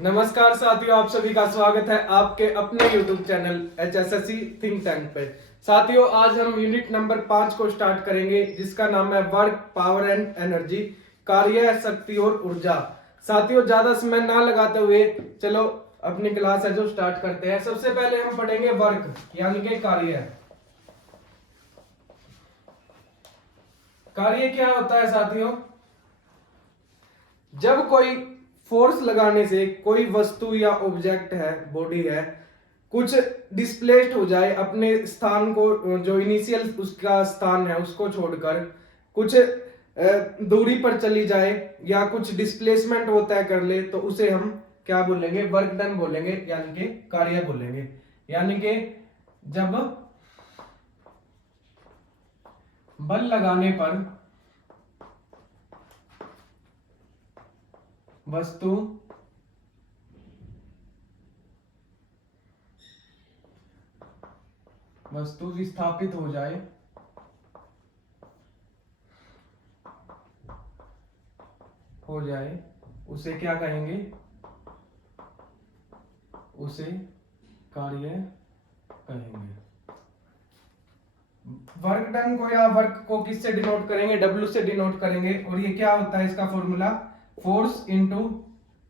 नमस्कार साथियों, आप सभी का स्वागत है आपके अपने YouTube channel HSSC think tank पे। साथियों, आज हम यूनिट नंबर 5 को स्टार्ट करेंगे जिसका नाम है वर्क, पावर एंड एनर्जी, कार्य, शक्ति और ऊर्जा। साथियों, ज्यादा समय ना लगाते हुए चलो अपनी क्लास है जो स्टार्ट करते हैं। सबसे पहले हम पढ़ेंगे वर्क यानी कि कार्य। कार्य क्या होता है साथियों? जब कोई फोर्स लगाने से कोई वस्तु या ऑब्जेक्ट है, बॉडी है, कुछ डिस्प्लेस्ड हो जाए अपने स्थान को, जो इनिशियल उसका स्थान है उसको छोड़कर कुछ दूरी पर चली जाए या कुछ डिस्प्लेसमेंट वो तय कर ले, तो उसे हम क्या बोलेंगे? वर्क डन बोलेंगे, यानी कि कार्य बोलेंगे। यानी कि जब बल लगाने पर वस्तु विस्थापित हो जाए, उसे क्या कहेंगे? उसे कार्य कहेंगे। वर्क डन को या वर्क को किससे डिनोट करेंगे? W से डिनोट करेंगे। और ये क्या होता है इसका formula? Force into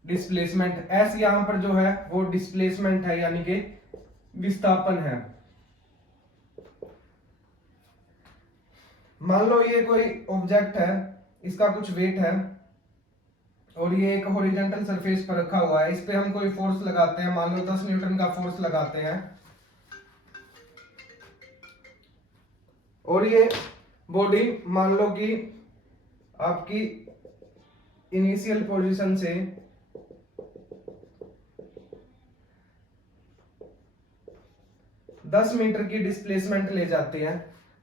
displacement. S यहां पर जो है वो डिस्प्लेसमेंट है, यानी कि विस्थापन है। मान लो ये कोई ऑब्जेक्ट है, इसका कुछ वेट है और ये एक हॉरिजॉन्टल सरफेस पर रखा हुआ है। इस पे हम कोई फोर्स लगाते हैं, मान लो 10 न्यूटन का फोर्स लगाते हैं और ये बॉडी मान लो कि आपकी इनिशियल पोजीशन से 10 मीटर की डिस्प्लेसमेंट ले जाती है।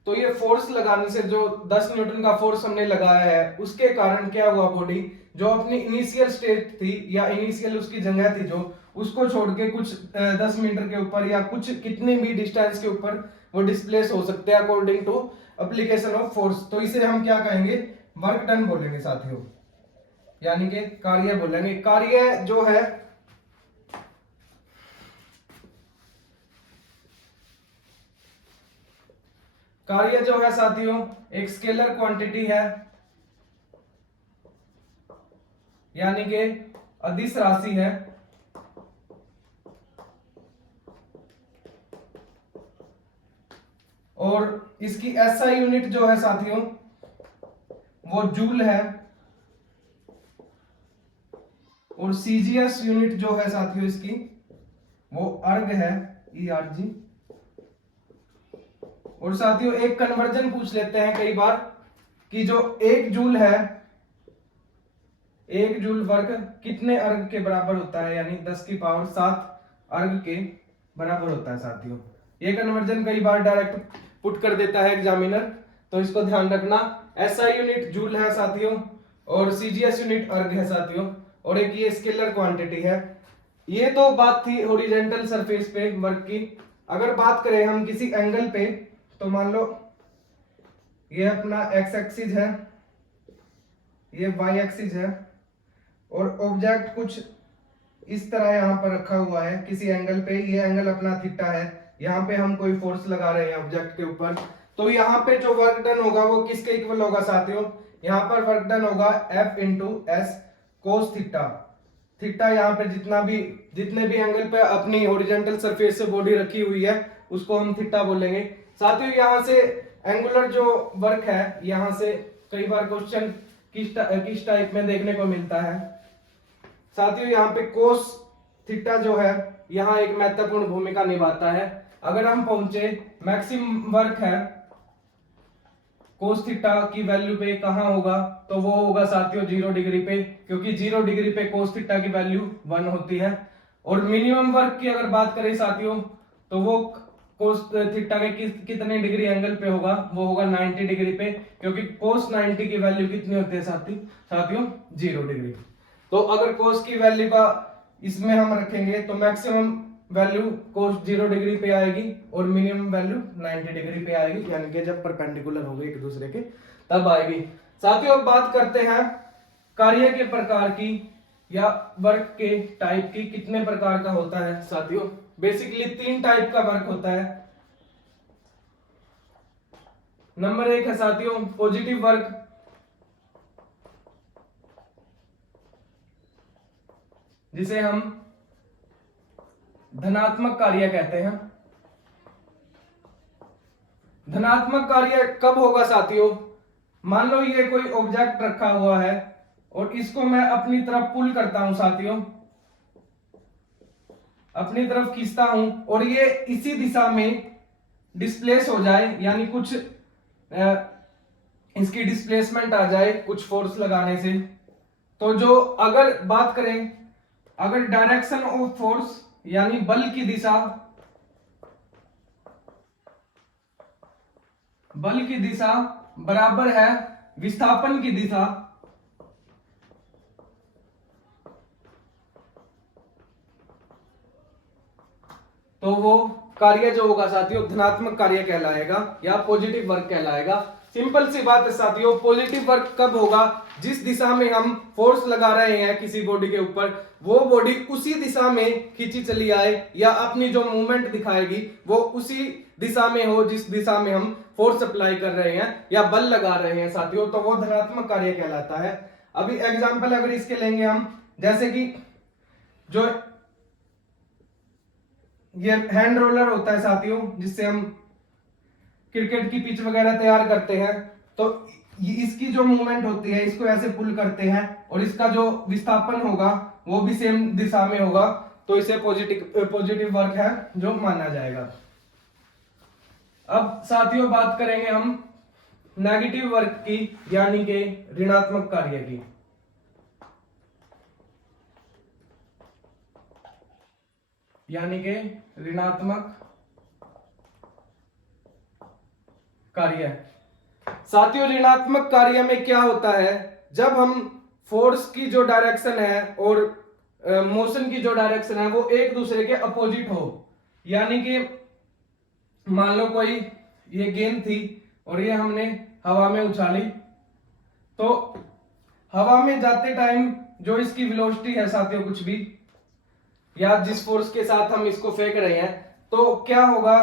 तो ये फोर्स लगाने से जो 10 न्यूटन का फोर्स हमने लगाया है उसके कारण क्या हुआ? बॉडी जो अपनी इनिशियल स्टेट थी या इनिशियल उसकी जगह थी जो, उसको छोड़ के कुछ 10 मीटर के ऊपर या कुछ कितने भी डिस्टेंस के ऊपर वो डिस्प्लेस हो सकते हैं according to application of force. तो इसे हम क्या कहेंगे? वर्क डन बोलेंगे साथियों, यानी कि कार्य बोलेंगे। कार्य जो है साथियों एक स्केलर क्वांटिटी है, यानी कि अदिश राशि है। और इसकी एसआई यूनिट जो है साथियों वो जूल है। और सीजीएस यूनिट जो है साथियों इसकी वो अर्ग है, ERG। और साथियों एक कन्वर्जन पूछ लेते हैं कई बार कि जो 1 जूल है, 1 जूल वर्ग कितने अर्ग के बराबर होता है? यानी 10 की पावर 7 अर्ग के बराबर होता है साथियों। ये कन्वर्जन कई बार डायरेक्ट पुट कर देता है एग्जामिनर, तो इसको ध्यान रखना। एसआई यूनिट जूल है साथियों और सीजीएस यूनिट अर्ग है साथियों, और एक ये स्केलर क्वांटिटी है। ये तो बात थी हॉरिजॉन्टल सरफेस पे वर्क की। अगर बात करें हम किसी एंगल पे, तो मान लो ये अपना एक्स एक्सिस है, ये वाई एक्सिस है और ऑब्जेक्ट कुछ इस तरह यहाँ पर रखा हुआ है किसी एंगल पे। ये एंगल अपना थीटा है, यहाँ पे हम कोई फोर्स लगा रहे हैं ऑब्जेक्ट के ऊपर। तो यहाँ पे जो वर्क डन होगा वो किसके इक्वल होगा साथियों? यहाँ पर वर्क डन होगा F into S cos theta. Theta यहाँ पे जितने भी एंगल पे अपनी हॉरिजॉन्टल सरफेस से बॉडी रखी हुई है उसको हम थीटा बोलेंगे साथियों। यहाँ से एंगुलर जो वर्क है, यहाँ से कई बार क्वेश्चन किस टाइप में देखने को मिलता है साथियों। यहाँ पे कोस थीटा जो है यहाँ एक महत्वपूर्ण भूमिका निभाता है। अगर हम पहुंचे मैक्सिमम वर्क है कोस थीटा की वैल्यू पे कहां होगा? तो वो होगा साथियों 0 डिग्री पे, क्योंकि 0 डिग्री पे कोस थीटा की वैल्यू 1 होती है। और मिनिमम वर्क की अगर बात करें साथियों तो वो कोस थीटा के कितने डिग्री एंगल पे होगा? वो होगा 90 डिग्री पे, क्योंकि कोस 90 की वैल्यू कितनी होती है साथियों 0 डिग्री। तो अगर कोस की वैल्यू का इसमें हम रखेंगे तो मैक्सिमम वैल्यू कोस 0 डिग्री पे आएगी और मिनिमम वैल्यू 90 डिग्री पे आएगी, यानी कि जब परपेंडिकुलर होंगे एक दूसरे के तब आएगी। साथियों अब बात करते हैं कार्य के प्रकार की। या वर्क के टाइप की कितने प्रकार का होता है साथियों? बेसिकली 3 टाइप का वर्क होता है। नंबर 1 है साथियों पॉजिटिव वर्क, जिसे हम धनात्मक कार्य कहते हैं। धनात्मक कार्य कब होगा साथियों? मान लो ये कोई ऑब्जेक्ट रखा हुआ है और इसको मैं अपनी तरफ पुल करता हूं साथियों, अपनी तरफ खींचता हूं और ये इसी दिशा में डिस्प्लेस हो जाए, यानी कुछ इसकी डिस्प्लेसमेंट आ जाए कुछ फोर्स लगाने से। तो जो अगर बात करें, अगर डायरेक्शन ऑफ फोर्स यानी बल की दिशा, बल की दिशा बराबर है विस्थापन की दिशा, तो वो कार्य जो होगा साथियों धनात्मक कार्य कहलाएगा या पॉजिटिव वर्क कहलाएगा। सिंपल सी बात है साथियों, पॉजिटिव वर्क कब होगा? जिस दिशा में हम फोर्स लगा रहे हैं किसी बॉडी के ऊपर, वो बॉडी उसी दिशा में खींची चली आए या अपनी जो मूवमेंट दिखाएगी वो उसी दिशा में हो जिस दिशा में हम फोर्स अप्लाई कर रहे हैं या बल लगा रहे हैं साथियों, तो वो धनात्मक कार्य कहलाता है। अभी एग्जाम्पल अगर इसके लेंगे हम, जैसे कि जो ये हैंड रोलर होता है साथियों, जिससे हम क्रिकेट की पिच वगैरह तैयार करते हैं, तो इसकी जो मूवमेंट होती है इसको ऐसे पुल करते हैं और इसका जो विस्थापन होगा वो भी सेम दिशा में होगा, तो इसे पॉजिटिव वर्क है जो माना जाएगा। अब साथियों बात करेंगे हम नेगेटिव वर्क की, यानी कि ऋणात्मक कार्य की। यानी कि ऋणात्मक कार्य। साथियों ऋणात्मक कार्य में क्या होता है? जब हम फोर्स की जो डायरेक्शन है और मोशन की जो डायरेक्शन है वो एक दूसरे के अपोजिट हो, यानी कि मान लो कोई ये गेंद थी और ये हमने हवा में उछाली, तो हवा में जाते टाइम जो इसकी वेलोसिटी है साथियों, कुछ भी या जिस फोर्स के साथ हम इसको फेंक रहे हैं, तो क्या होगा?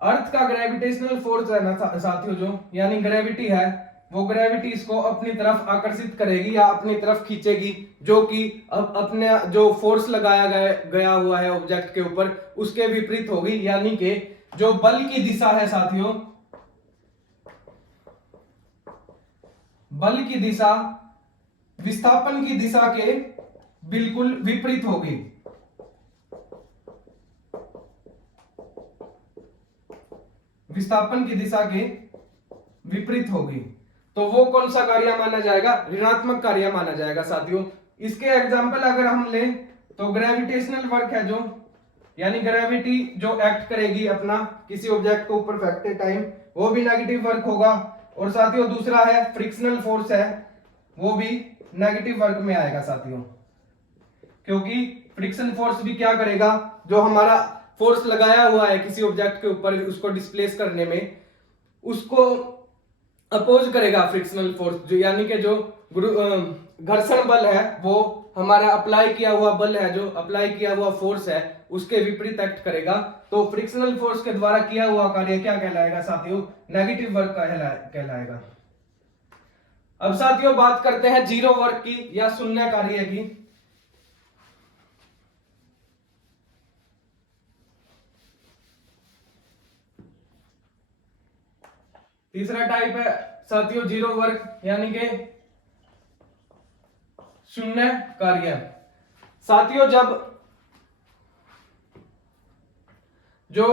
अर्थ का ग्रेविटेशनल फोर्स है ना साथियों, जो यानी ग्रेविटी है, वो ग्रेविटी इसको अपनी तरफ आकर्षित करेगी या अपनी तरफ खींचेगी, जो कि अपने जो फोर्स लगाया गया हुआ है ऑब्जेक्ट के ऊपर उसके विपरीत होगी। यानी कि जो बल की दिशा है साथियों, बल की दिशा विस्थापन की दिशा के बिल्कुल विपरीत होगी। विस्थापन की दिशा के विपरीत होगी, तो वो कौन सा कार्य माना जाएगा? ऋणात्मक कार्य माना जाएगा साथियों। इसके एग्जांपल अगर हम लें तो ग्रेविटेशनल वर्क है जो, यानी ग्रेविटी जो एक्ट करेगी अपना किसी ऑब्जेक्ट के ऊपर फेंकते टाइम, वो भी नेगेटिव वर्क होगा। और साथियों दूसरा है फ्रिक्शनल फोर्स है, वो भी नेगेटिव वर्क में आएगा साथियों, क्योंकि फ्रिक्शन फोर्स भी क्या करेगा? जो हमारा फोर्स लगाया हुआ है किसी ऑब्जेक्ट के ऊपर उसको डिस्प्लेस करने में, उसको अपोज करेगा फ्रिक्शनल फोर्स, जो यानी कि जो घर्षण बल है वो हमारा अप्लाई किया हुआ बल है, जो अप्लाई किया हुआ फोर्स है उसके विपरीत एक्ट करेगा। तो फ्रिक्शनल फोर्स के द्वारा किया हुआ कार्य क्या कहलाएगा साथियों? नेगेटिव वर्क कहलाएगा। अब साथियों बात करते हैं जीरो वर्क की या शून्य कार्य की। तीसरा टाइप है साथियों जीरो वर्क, यानी कि शून्य कार्य। साथियों जब जो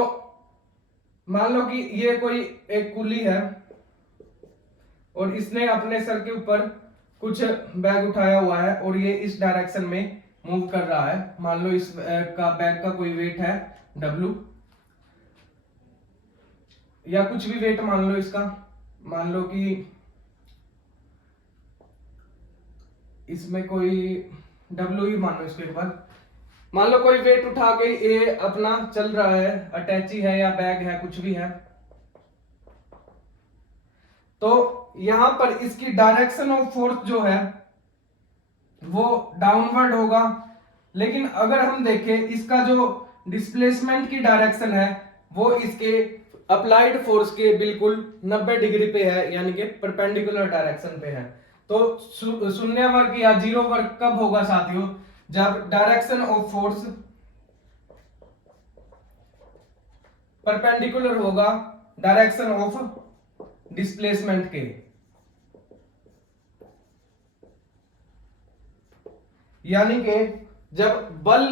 मान लो कि ये कोई एक कुली है और इसने अपने सर के ऊपर कुछ बैग उठाया हुआ है और ये इस डायरेक्शन में मूव कर रहा है। मान लो इस बैग का कोई वेट है W या कुछ भी वेट मान लो इसका, मान लो कि इसमें कोई W ही मान लो इसको एक बार, मान लो कोई वेट उठा के ये अपना चल रहा है, अटैची है या बैग है कुछ भी है, तो यहां पर इसकी डायरेक्शन ऑफ फोर्स जो है वो डाउनवर्ड होगा। लेकिन अगर हम देखें इसका जो डिस्प्लेसमेंट की डायरेक्शन है वो इसके अप्लाइड फोर्स के बिल्कुल 90 डिग्री पे है, यानी कि परपेंडिकुलर डायरेक्शन पे है। तो शून्य वर्ग या जीरो वर्ग कब होगा साथियों? जब डायरेक्शन ऑफ फोर्स परपेंडिकुलर होगा डायरेक्शन ऑफ डिस्प्लेसमेंट के। यानी कि जब बल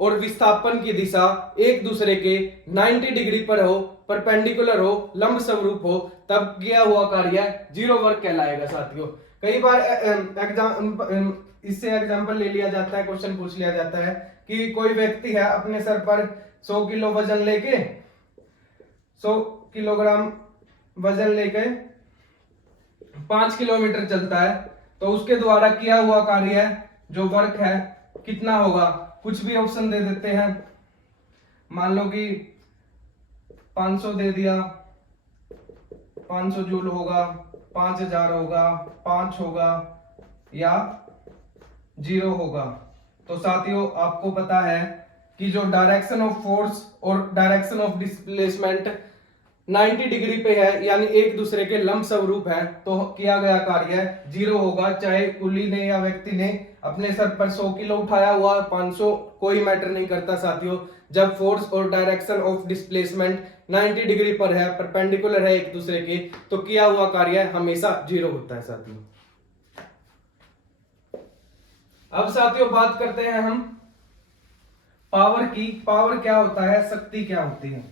और विस्थापन की दिशा एक दूसरे के 90 डिग्री पर हो, परपेंडिकुलर हो, लंब समरूप हो, तब किया हुआ कार्य जीरो वर्क कहलाएगा साथियों। कई बार इससे एग्जांपल ले लिया जाता है, क्वेश्चन पूछ लिया जाता है कि कोई व्यक्ति है अपने सर पर 100 किलो वजन लेके 100 किलोग्राम वजन लेके 5 किलोमीटर चलता है, तो उसके द्वारा किया हुआ कार्य जो वर्क है कितना होगा? कुछ भी ऑप्शन दे देते हैं, मान लो कि 500 दे दिया, 500 जूल होगा, 5000 होगा, 5 होगा या 0 होगा। तो साथियों आपको पता है कि जो डायरेक्शन ऑफ फोर्स और डायरेक्शन ऑफ डिस्प्लेसमेंट 90 डिग्री पे है, यानी एक दूसरे के लंब स्वरूप है, तो किया गया कार्य 0 होगा। चाहे कुली ने या व्यक्ति ने अपने सर पर 100 किलो उठाया हुआ, 500, कोई मैटर नहीं करता साथियों। जब फोर्स और डायरेक्शन ऑफ डिस्प्लेसमेंट 90 डिग्री पर है, परपेंडिकुलर है एक दूसरे के, तो किया हुआ कार्य हमेशा 0 होता है साथियों। अब साथियों बात करते हैं हम पावर की। पावर क्या होता है, शक्ति क्या होती है?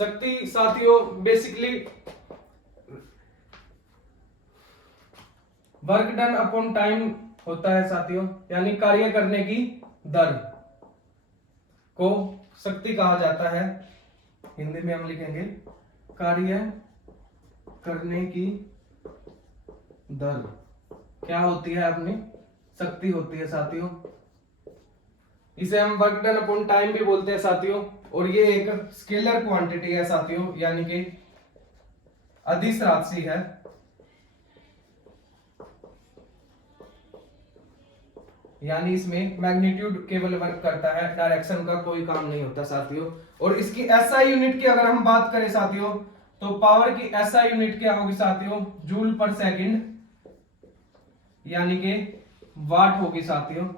शक्ति साथियों basically work done upon time होता है साथियों, यानी कार्य करने की दर को शक्ति कहा जाता है। हिंदी में हम लिखेंगे कार्य करने की दर क्या होती है अपनी? शक्ति होती है साथियों। इसे हम वर्क डन अपॉन टाइम भी बोलते हैं साथियों। और ये एक स्केलर क्वांटिटी है साथियों, यानी कि अदिश राशि है। यानी इसमें मैग्नीट्यूड केवल वर्क करता है, डायरेक्शन का कोई काम नहीं होता साथियों। और इसकी एसआई यूनिट की अगर हम बात करें साथियों, तो पावर की एसआई यूनिट क्या होगी साथियों? जूल पर सेकंड, यानी कि वाट होगी साथियों।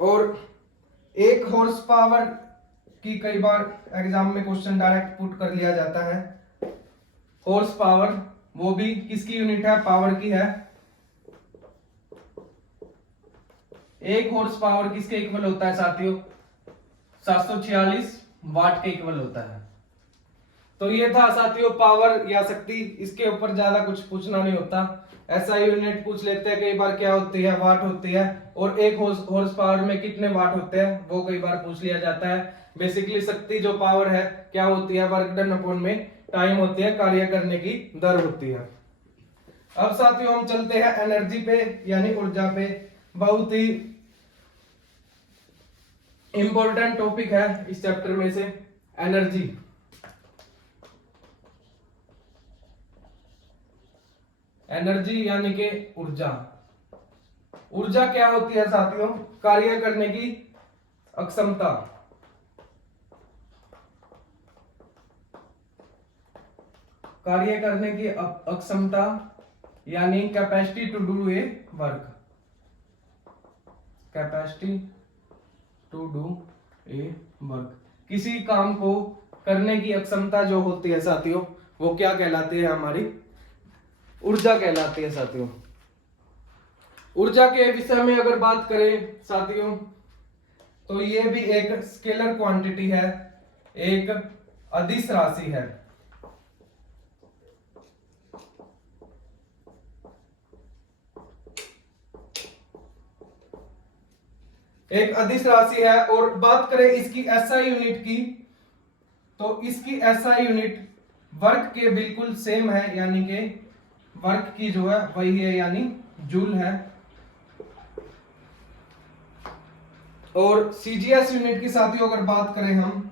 और एक हॉर्स पावर की कई बार एग्जाम में क्वेश्चन डायरेक्ट पुट कर लिया जाता है। हॉर्स पावर वो भी किसकी यूनिट है? पावर की है। एक हॉर्स पावर किसके इक्वल होता है साथियों? 746 वाट के इक्वल होता है। तो ये था साथियों पावर या शक्ति। इसके ऊपर ज्यादा कुछ पूछना नहीं होता। ऐसा यूनिट पूछ लेते हैं कई बार, क्या होती है? वाट होती है। और एक हॉर्स पावर में कितने वाट होते हैं वो कई बार पूछ लिया जाता है। बेसिकली शक्ति जो पावर है क्या होती है? वर्क डन अपॉन में टाइम होती है, कार्य करने की दर होती है। अब साथियों हम चलते हैं एनर्जी पे, यानी ऊर्जा पे। बहुत ही इंपॉर्टेंट टॉपिक है इस चैप्टर में से, एनर्जी। एनर्जी यानी कि ऊर्जा। ऊर्जा क्या होती है साथियों? कार्य करने की अक्षमता। कार्य करने की अक्षमता, यानी capacity to do a work. Capacity to do a work, किसी काम को करने की अक्षमता जो होती है साथियों, वो क्या कहलाती है? हमारी ऊर्जा कहलाती है साथियों। ऊर्जा के विषय में अगर बात करें साथियों, तो ये भी एक स्केलर क्वांटिटी है, एक अदिश राशि है। एक अदिश राशि है। और बात करें इसकी एसआई यूनिट की, तो इसकी एसआई यूनिट वर्क के बिल्कुल सेम है, यानी कि वर्क की जो है वही है, यानी जूल है। और सीजीएस यूनिट की साथियों अगर बात करें हम,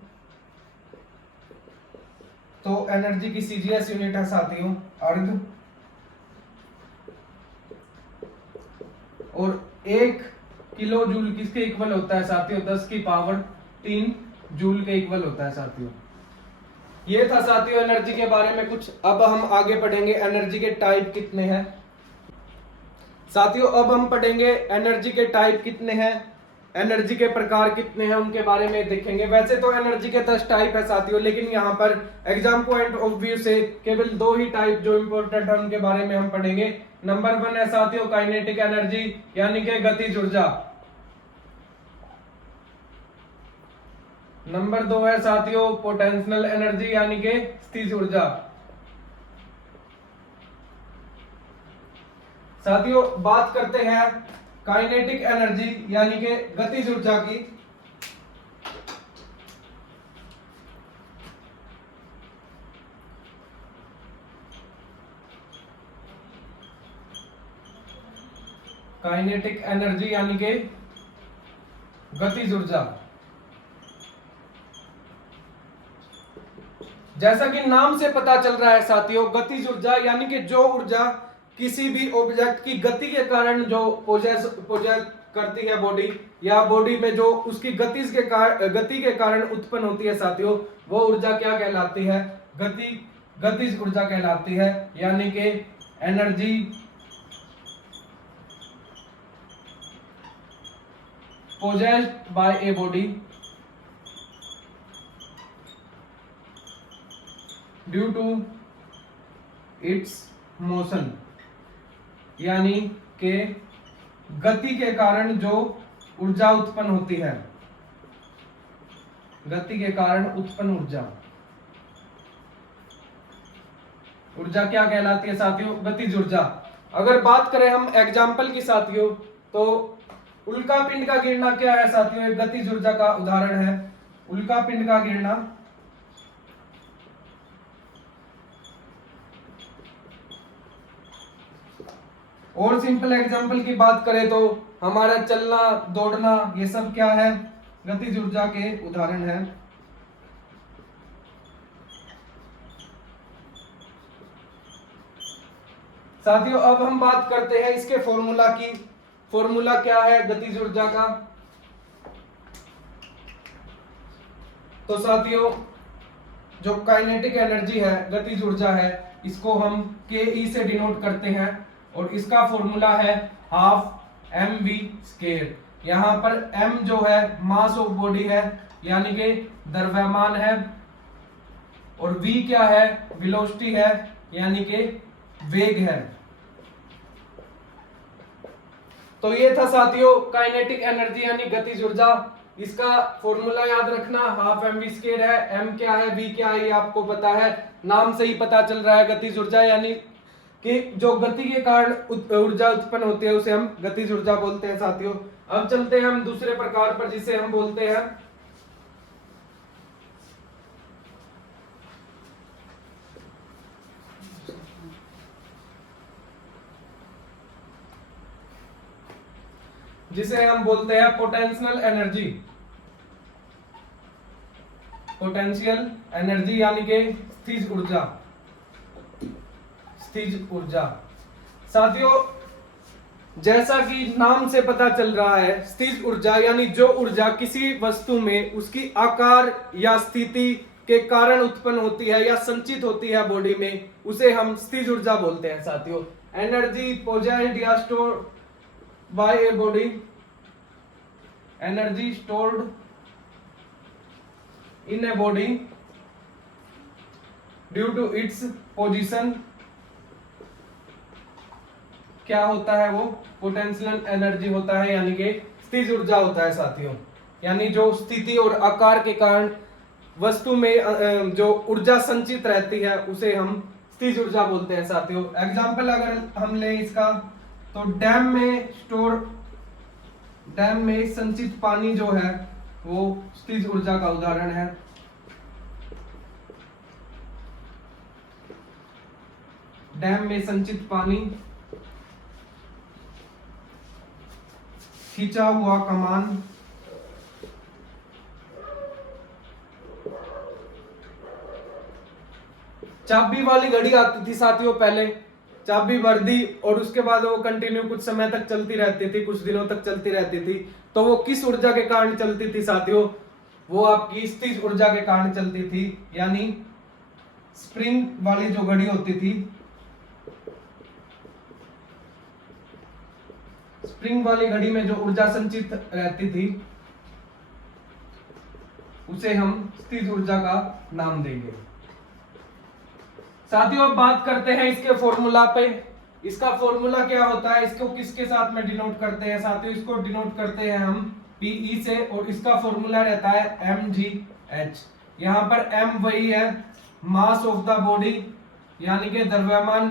तो एनर्जी की सीजीएस यूनिट है साथियों अर्ग, और 1 किलो जूल किसके इक्वल होता है साथियों? 10 की पावर 3 जूल के इक्वल होता है साथियों। ये था साथियों एनर्जी के बारे में कुछ। अब हम आगे पढ़ेंगे एनर्जी के टाइप कितने हैं साथियों। अब हम पढ़ेंगे एनर्जी के टाइप कितने हैं, एनर्जी के प्रकार कितने हैं, उनके बारे में देखेंगे। वैसे तो एनर्जी के 10 टाइप है साथियों, लेकिन यहाँ पर एग्जाम पॉइंट ऑफ व्यू से केवल 2 ही टाइप जो इंपॉर्टेंट है उनके बारे में हम पढ़ेंगे। नंबर 1 है साथियों काइनेटिक एनर्जी, यानी कि गतिज ऊर्जा। नंबर 2 है साथियों पोटेंशियल एनर्जी, यानी कि स्थिर ऊर्जा। साथियों बात करते हैं काइनेटिक एनर्जी यानी कि गतिज ऊर्जा की। काइनेटिक एनर्जी यानी कि गतिज ऊर्जा। जैसा कि नाम से पता चल रहा है साथियों, गतिज ऊर्जा यानी कि जो ऊर्जा किसी भी ऑब्जेक्ट की गति के कारण जो पोजेस करती है बॉडी, या बॉडी में जो उसकी गति के कारण उत्पन्न होती है साथियों, वो ऊर्जा क्या कहलाती है? गतिज ऊर्जा कहलाती है, यानी कि energy possessed by a body due to its motion, यानी कि गति के कारण जो ऊर्जा उत्पन्न होती है, गति के कारण उत्पन्न ऊर्जा क्या कहलाती है साथियों? गतिज ऊर्जा। अगर बात करें हम एग्जाम्पल की साथियों, तो उल्का पिंड का गिरना क्या है साथियों? एक गतिज ऊर्जा का उदाहरण है उल्का पिंड का गिरना। और सिंपल एग्जाम्पल की बात करें तो हमारा चलना दौड़ना, ये सब क्या है? गतिज ऊर्जा के उदाहरण है। साथियों अब हम बात करते हैं इसके फॉर्मूला की। फॉर्मूला क्या है गतिज ऊर्जा का? तो साथियों जो काइनेटिक एनर्जी है, गतिज ऊर्जा है, इसको हम के से डिनोट करते हैं, और इसका फॉर्मूला है हाफ एम वी स्क्वायर। यहाँ पर m जो है मास ऑफ बॉडी है, यानी कि द्रव्यमान है, और v क्या है? वेलोसिटी है, यानी कि वेग है। तो ये था साथियों काइनेटिक एनर्जी यानी गतिज ऊर्जा। इसका फॉर्मूला याद रखना, हाफ एम वी स्क्वायर है। m क्या है, v क्या है, ये आपको पता है, नाम से ही पता चल रहा है गतिज ऊर्जा, यानी कि जो गति के कारण ऊर्जा उत्पन्न होती है उसे हम गतिज ऊर्जा बोलते हैं साथियों। अब चलते हैं हम दूसरे प्रकार पर, जिसे हम बोलते हैं पोटेंशियल एनर्जी। पोटेंशियल एनर्जी यानी कि स्थिर ऊर्जा। स्थिर ऊर्जा साथियों जैसा कि नाम से पता चल रहा है, स्थिर ऊर्जा यानी जो ऊर्जा किसी वस्तु में उसकी आकार या स्थिति के कारण उत्पन्न होती है या संचित होती है बॉडी में, उसे हम स्थिर ऊर्जा बोलते हैं साथियों। एनर्जी पोजेस्ड या stored by a body, energy stored in a body due to its position, क्या होता है? वो पोटेंशियल एनर्जी होता है, यानी कि स्थिर ऊर्जा होता है साथियों। यानी जो स्थिति और आकार के कारण वस्तु में जो ऊर्जा संचित रहती है उसे हम स्थिर ऊर्जा बोलते हैं साथियों। एग्जाम्पल अगर हम ले इसका, तो डैम में संचित पानी जो है वो स्थिर ऊर्जा का उदाहरण है। डैम में संचित पानी, खींचा हुआ कमान, चाबी वाली घड़ी आती थी साथियों पहले, चाबी भर दी और उसके बाद वो कंटिन्यू कुछ समय तक चलती रहती थी, कुछ दिनों तक चलती रहती थी। तो वो किस ऊर्जा के कारण चलती थी साथियों? वो आपकी स्थिर ऊर्जा के कारण चलती थी, यानी स्प्रिंग वाली जो घड़ी होती थी, स्प्रिंग वाली घड़ी में जो ऊर्जा संचित रहती थी उसे हम स्थिर ऊर्जा का नाम देंगे। साथियों अब बात करते हैं इसके फॉर्मूला पे। इसका फॉर्मूला क्या होता है, इसको किसके साथ में डिनोट करते हैं साथियों? इसको डिनोट करते हैं हम पीई से, और इसका फॉर्मूला रहता है mgh। यहाँ पर m वही है मास ऑफ द बॉडी यानी कि द्रव्यमान,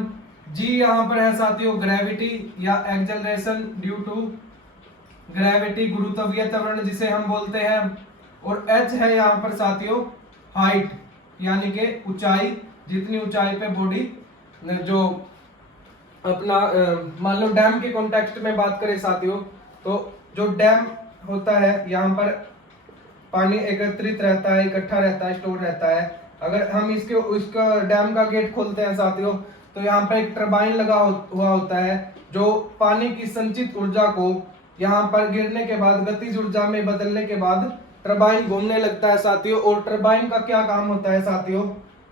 g यहाँ पर है साथियों ग्रेविटी या एक्सेलरेशन ड्यू टू ग्रेविटी, गुरुत्वीय त्वरण जिसे हम बोलते हैं, और h है यहाँ पर साथियों हाइट यानी कि ऊंचाई, जितनी ऊंचाई पे बॉडी जो अपना मान लो डैम के कॉन्टेक्स्ट में बात करें साथियों, तो जो डैम होता है यहाँ पर पानी एकत्रित रहता है, इकट्ठा रहता है, स्टोर रहता है। अगर हम इसका डैम का गेट खोलते हैं साथियों, तो यहाँ पर एक टरबाइन लगा हुआ होता है जो पानी की संचित ऊर्जा को यहाँ पर गिरने के बाद गतिज ऊर्जा में बदलने के बाद टरबाइन घूमने लगता है साथियों। और टरबाइन का क्या काम होता है साथियों?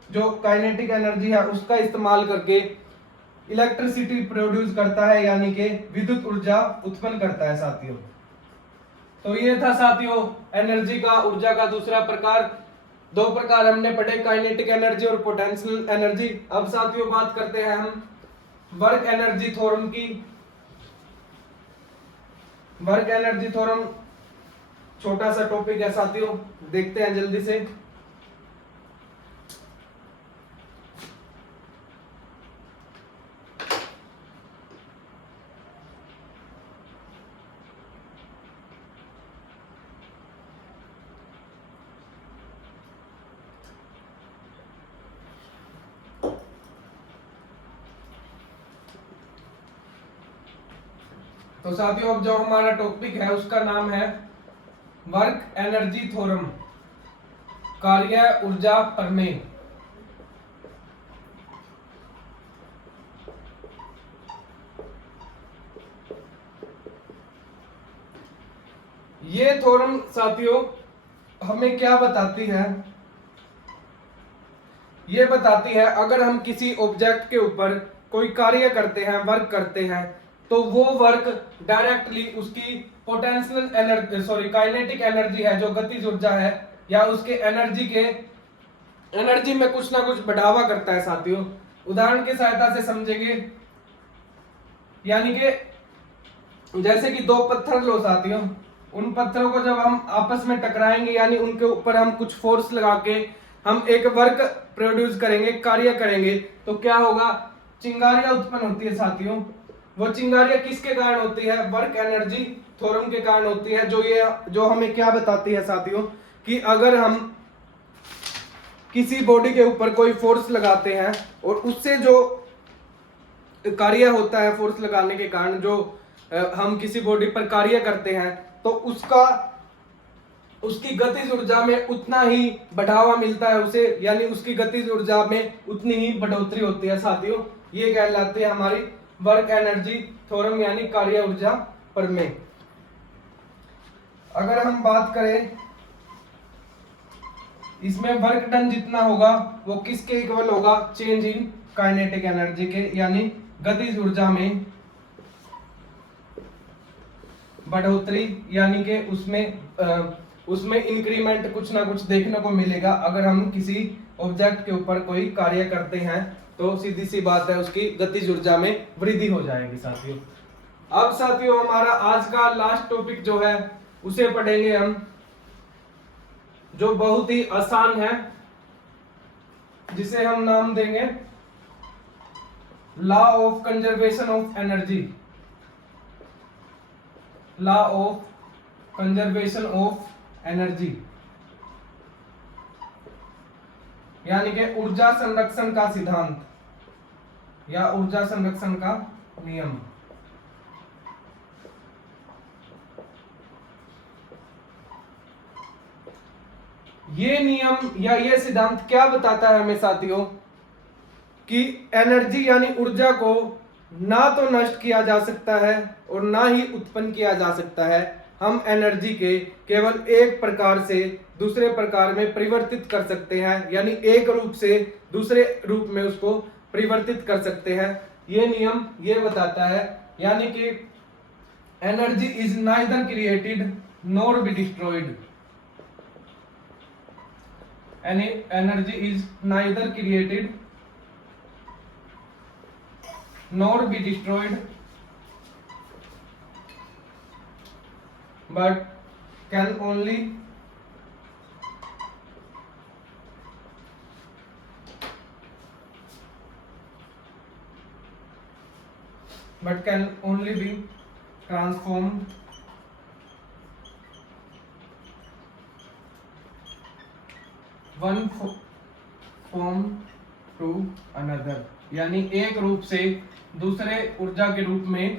जो काइनेटिक एनर्जी है उसका इस्तेमाल करके इलेक्ट्रिसिटी प्रोड्यूस करता है, यानी कि विद्युत ऊर्जा उत्पन्न करता है साथियों। तो ये था साथियों एनर्जी का, ऊर्जा का दूसरा प्रकार। दो प्रकार हमने पढ़े, काइनेटिक एनर्जी और पोटेंशियल एनर्जी। अब साथियों बात करते हैं हम वर्क एनर्जी थ्योरम की। वर्क एनर्जी थ्योरम छोटा सा टॉपिक है साथियों, देखते हैं जल्दी से। तो साथियों अब जो हमारा टॉपिक है उसका नाम है वर्क एनर्जी थ्योरम, कार्य ऊर्जा प्रमेय। ये थ्योरम साथियों हमें क्या बताती है? ये बताती है अगर हम किसी ऑब्जेक्ट के ऊपर कोई कार्य करते हैं, वर्क करते हैं, तो वो वर्क डायरेक्टली उसकी पोटेंशियल एनर्जी काइनेटिक एनर्जी है, जो गतिज ऊर्जा है, या उसके एनर्जी में कुछ ना कुछ बढ़ावा करता है साथियों। उदाहरण की सहायता से समझेंगे, यानी कि जैसे कि दो पत्थर लो साथियों, उन पत्थरों को जब हम आपस में टकराएंगे, यानी उनके ऊपर हम कुछ फोर्स लगा के हम एक वर्क प्रोड्यूस करेंगे, कार्य करेंगे, तो क्या होगा? चिंगारियां उत्पन्न होती है साथियों। वो चिंगारियां किसके कारण होती है? वर्क एनर्जी थ्योरम के कारण होती है, जो हमें क्या बताती है साथियों कि अगर हम किसी बॉडी के ऊपर कोई फोर्स लगाते हैं और उससे जो कार्य होता है, फोर्स लगाने के कारण जो हम किसी बॉडी पर कार्य करते हैं, तो उसकी गतिज ऊर्जा में उतना ही बढ़ावा मिलता है उसे, यानी उसकी गतिज ऊर्जा में उतनी ही बढ़ोतरी होती है साथियों। ये कहलाती है हमारी वर्क एनर्जी थ्योरम, यानी कार्य ऊर्जा प्रमेय। अगर हम बात करें इसमें वर्क डन जितना होगा वो किसके इक्वल होगा? चेंज इन काइनेटिक एनर्जी के, यानी गतिज ऊर्जा में बढ़ोतरी, यानी कि उसमें इंक्रीमेंट कुछ ना कुछ देखने को मिलेगा। अगर हम किसी ऑब्जेक्ट के ऊपर कोई कार्य करते हैं तो सीधी सी बात है उसकी गतिज ऊर्जा में वृद्धि हो जाएगी साथियों। अब साथियों हमारा आज का लास्ट टॉपिक जो है उसे पढ़ेंगे हम, जो बहुत ही आसान है, जिसे हम नाम देंगे law of conservation of energy. Law of conservation of energy, यानी कि ऊर्जा संरक्षण का सिद्धांत या ऊर्जा संरक्षण का नियम। ये नियम या ये सिद्धांत क्या बताता है हमें साथियों कि एनर्जी यानी ऊर्जा को ना तो नष्ट किया जा सकता है और ना ही उत्पन्न किया जा सकता है। हम एनर्जी के केवल एक प्रकार से दूसरे प्रकार में परिवर्तित कर सकते हैं, यानी एक रूप से दूसरे रूप में उसको परिवर्तित कर सकते हैं। ये नियम ये बताता है, यानी कि energy is neither created nor be destroyed. Energy is neither created nor be destroyed but can only be transformed one form to another, यानी एक रूप से दूसरे ऊर्जा के रूप में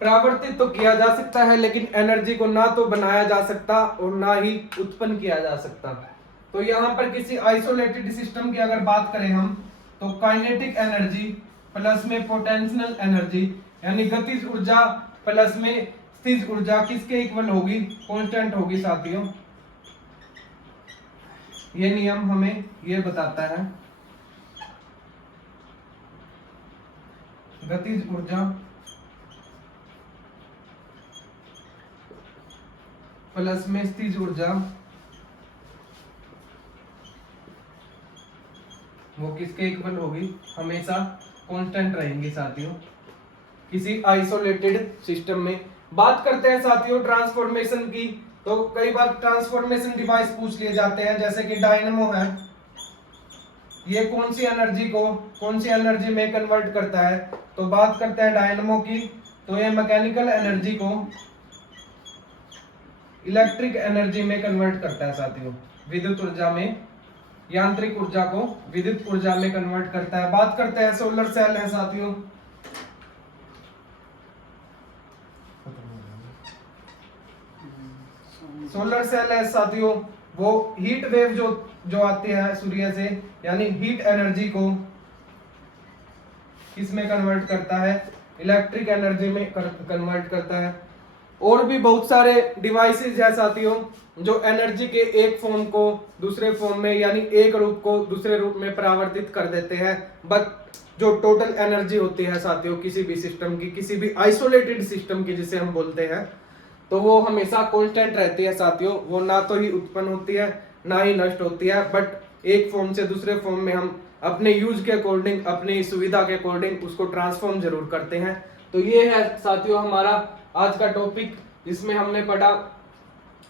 परावर्तित तो किया जा सकता है, लेकिन एनर्जी को ना तो बनाया जा सकता और ना ही उत्पन्न किया जा सकता। तो यहाँ पर किसी आइसोलेटेड सिस्टम की अगर बात करें हम, तो काइनेटिक एनर्जी प्लस में पोटेंशियल एनर्जी यानी गतिज ऊर्जा प्लस में स्थिर ऊर्जा किसके इक्वल होगी? कांस्टेंट होगी साथियों। ये नियम हमें ये बताता है गतिज ऊर्जा प्लस में स्थिर ऊर्जा वो किसके इक्वल होगी? हमेशा कांस्टेंट रहेंगे साथियों किसी आइसोलेटेड सिस्टम में। बात करते हैं साथियों ट्रांसफॉर्मेशन की, तो कई बार ट्रांसफॉर्मेशन डिवाइस पूछ लिए जाते हैं, जैसे कि डायनेमो है, ये कौन सी एनर्जी में कन्वर्ट करता है? तो बात करते हैं डायनेमो की, तो ये मैकेनिकल एनर्जी को इलेक्ट्रिक एनर्जी में कन्वर्ट करता है साथियों, विद्युत ऊर्जा में, यांत्रिक ऊर्जा को विद्युत ऊर्जा में कन्वर्ट करता है। बात करते हैं सोलर सेल है साथियों, सोलर सेल है साथियों, वो हीट वेव जो आती है सूर्य से, यानी हीट एनर्जी को किसमें कन्वर्ट करता है? इलेक्ट्रिक एनर्जी में कन्वर्ट करता है। और भी बहुत सारे डिवाइसेस है साथियों जो एनर्जी के एक फॉर्म को दूसरे फॉर्म में, यानी एक रूप को दूसरे रूप में परावर्तित कर देते हैं। बट जो टोटल एनर्जी होती है साथियों किसी भी सिस्टम की, किसी भी आइसोलेटेड सिस्टम की जिसे हम बोलते हैं, तो वो हमेशा कांस्टेंट रहती है साथियों। वो ना तो ही उत्पन्न होती है ना ही नष्ट होती है, बट एक फॉर्म से दूसरे फॉर्म में हम अपने यूज के अकॉर्डिंग, अपनी सुविधा के अकॉर्डिंग उसको ट्रांसफॉर्म जरूर करते हैं। तो ये है साथियों हमारा आज का टॉपिक, जिसमें हमने पढ़ा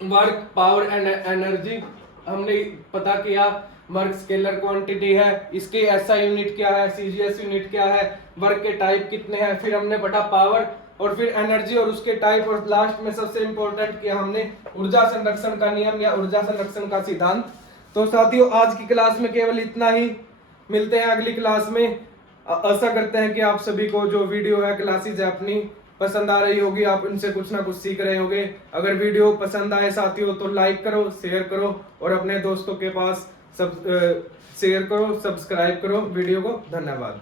वर्क, पावर एंड एनर्जी। हमने पता किया वर्क स्केलर क्वांटिटी है, इसके एसआई यूनिट क्या है, सीजीएस यूनिट क्या है, वर्क के टाइप कितने हैं। फिर हमने पढ़ा पावर और फिर एनर्जी और उसके टाइप, और लास्ट में सबसे इंपॉर्टेंट किया हमने ऊर्जा संरक्षण का नियम या ऊर्जा संरक्षण का सिद्धांत। तो साथियों आज की क्लास में केवल इतना ही, मिलते हैं अगली क्लास में। आशा करते हैं कि आप सभी को जो वीडियो है, क्लासेज है अपनी पसंद आ रही होगी, आप इनसे कुछ ना कुछ सीख रहे होंगे। अगर वीडियो पसंद आए साथियों तो लाइक करो, शेयर करो और अपने दोस्तों के पास सब शेयर करो, सब्सक्राइब करो वीडियो को। धन्यवाद।